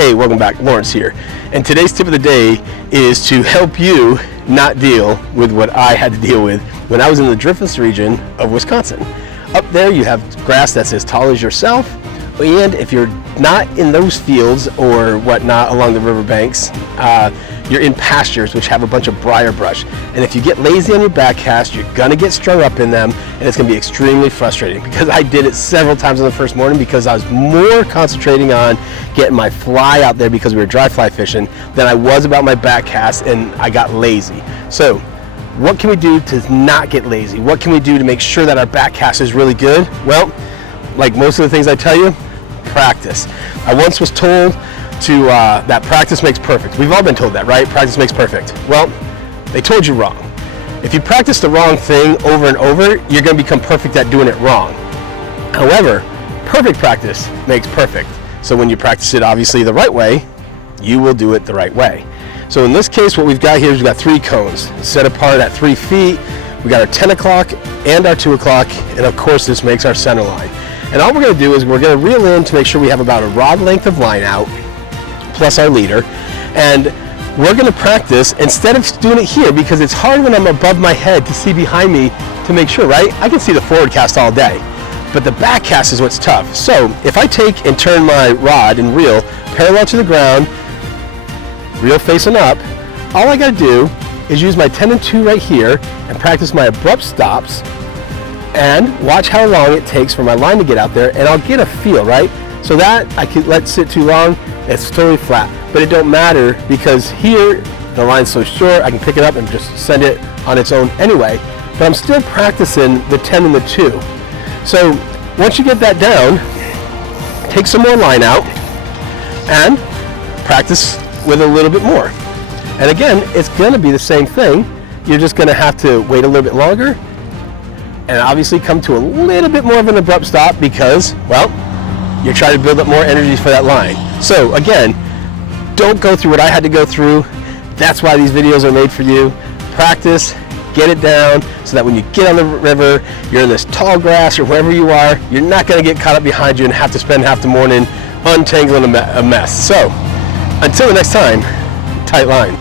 Hey, welcome back. Lawrence here. And today's tip of the day is to help you not deal with what I had to deal with when I was in the Driftless region of Wisconsin. Up there you have grass that's as tall as yourself, and if you're not in those fields or whatnot along the riverbanks, you're in pastures which have a bunch of briar brush. And if you get lazy on your backcast, you're gonna get strung up in them, and it's gonna be extremely frustrating, because I did it several times on the first morning because I was more concentrating on getting my fly out there because we were dry fly fishing than I was about my backcast, and I got lazy. So what can we do to not get lazy? What can we do to make sure that our backcast is really good? Well, like most of the things I tell you, practice. I once was told that practice makes perfect. We've all been told that, right? Practice makes perfect. Well, they told you wrong. If you practice the wrong thing over and over, you're going to become perfect at doing it wrong. However, perfect practice makes perfect. So when you practice it obviously the right way, you will do it the right way. So in this case, what we've got here is we've got 3 cones set apart at 3 feet. We got our 10 o'clock and our 2 o'clock, and of course this makes our center line. And all we're going to do is we're going to reel in to make sure we have about a rod length of line out, plus our leader, and we're going to practice instead of doing it here, because it's hard when I'm above my head to see behind me to make sure, right? I can see the forward cast all day, but the back cast is what's tough. So if I take and turn my rod and reel parallel to the ground, reel facing up, all I got to do is use my 10 and 2 right here and practice my abrupt stops and watch how long it takes for my line to get out there, and I'll get a feel, right? So that I could let sit too long, it's totally flat, but it don't matter because here the line's so short I can pick it up and just send it on its own anyway, but I'm still practicing the 10 and the 2. So once you get that down, take some more line out and practice with a little bit more. And again, it's going to be the same thing. You're just going to have to wait a little bit longer and obviously come to a little bit more of an abrupt stop because, well, you're trying to build up more energy for that line. So again, don't go through what I had to go through. That's why these videos are made for you. Practice, get it down, so that when you get on the river, you're in this tall grass or wherever you are, you're not going to get caught up behind you and have to spend half the morning untangling a mess. So until the next time, tight line.